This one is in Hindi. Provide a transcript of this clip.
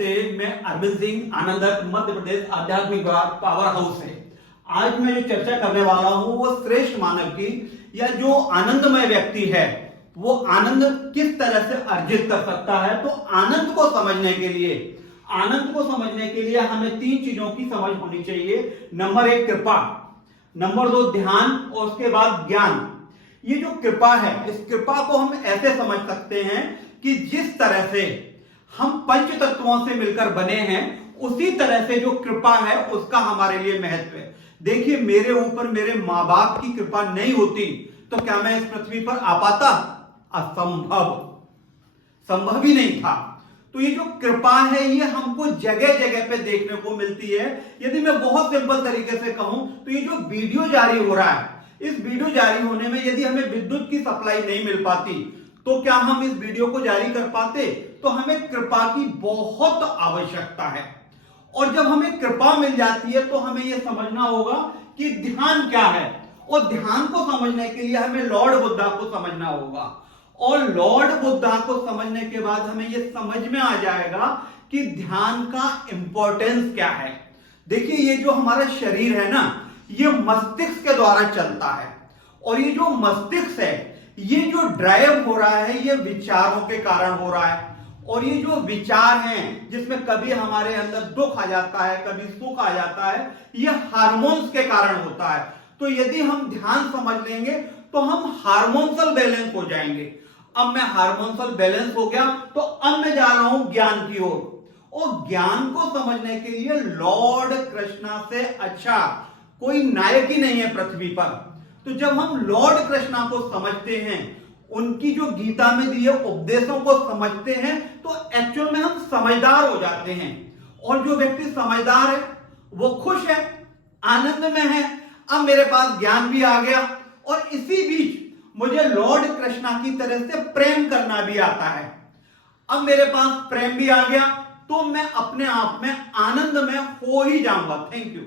नमस्ते, मैं अरविंद सिंह, आनंदक, मध्य प्रदेश आध्यात्मिक पावर हाउस से। आज मैं जो चर्चा करने वाला हूं वो श्रेष्ठ मानव की, या जो आनंदमय व्यक्ति है वो आनंद किस तरह से अर्जित कर सकता है। तो आनंद को समझने के लिए हमें तीन चीजों की समझ होनी चाहिए। नंबर एक कृपा, नंबर दो ध्यान, और उसके बाद ज्ञान। ये जो कृपा है, इस कृपा को हम ऐसे समझ सकते हैं कि जिस तरह से हम पंच तत्वों से मिलकर बने हैं, उसी तरह से जो कृपा है उसका हमारे लिए महत्व है। देखिए, मेरे ऊपर मेरे मां बाप की कृपा नहीं होती तो क्या मैं इस पृथ्वी पर आ पाता? असंभव, संभव ही नहीं था। तो ये जो कृपा है ये हमको जगह जगह पे देखने को मिलती है। यदि मैं बहुत सिंपल तरीके से कहूं तो ये जो वीडियो जारी हो रहा है, इस वीडियो जारी होने में यदि हमें विद्युत की सप्लाई नहीं मिल पाती तो क्या हम इस वीडियो को जारी कर पाते? तो हमें कृपा की बहुत आवश्यकता है। और जब हमें कृपा मिल जाती है तो हमें यह समझना होगा कि ध्यान क्या है, और ध्यान को समझने के लिए हमें लॉर्ड बुद्धा को समझना होगा। और लॉर्ड बुद्धा को समझने के बाद हमें यह समझ में आ जाएगा कि ध्यान का इंपॉर्टेंस क्या है। देखिए, ये जो हमारा शरीर है ना, ये मस्तिष्क के द्वारा चलता है, और ये जो मस्तिष्क है ये जो ड्राइव हो रहा है ये विचारों के कारण हो रहा है। और ये जो विचार हैं, जिसमें कभी हमारे अंदर दुख आ जाता है, कभी सुख आ जाता है, ये हार्मोन्स के कारण होता है। तो यदि हम ध्यान समझ लेंगे तो हम हार्मोनल बैलेंस हो जाएंगे। अब मैं हार्मोनल बैलेंस हो गया तो अब मैं जा रहा हूं ज्ञान की ओर। और ज्ञान को समझने के लिए लॉर्ड कृष्णा से अच्छा कोई नायक ही नहीं है पृथ्वी पर। तो जब हम लॉर्ड कृष्णा को समझते हैं, उनकी जो गीता में दिए उपदेशों को समझते हैं, तो एक्चुअल में हम समझदार हो जाते हैं। और जो व्यक्ति समझदार है वो खुश है, आनंद में है। अब मेरे पास ज्ञान भी आ गया और इसी बीच मुझे लॉर्ड कृष्णा की तरह से प्रेम करना भी आता है। अब मेरे पास प्रेम भी आ गया तो मैं अपने आप में आनंद में हो ही जाऊंगा। Thank you.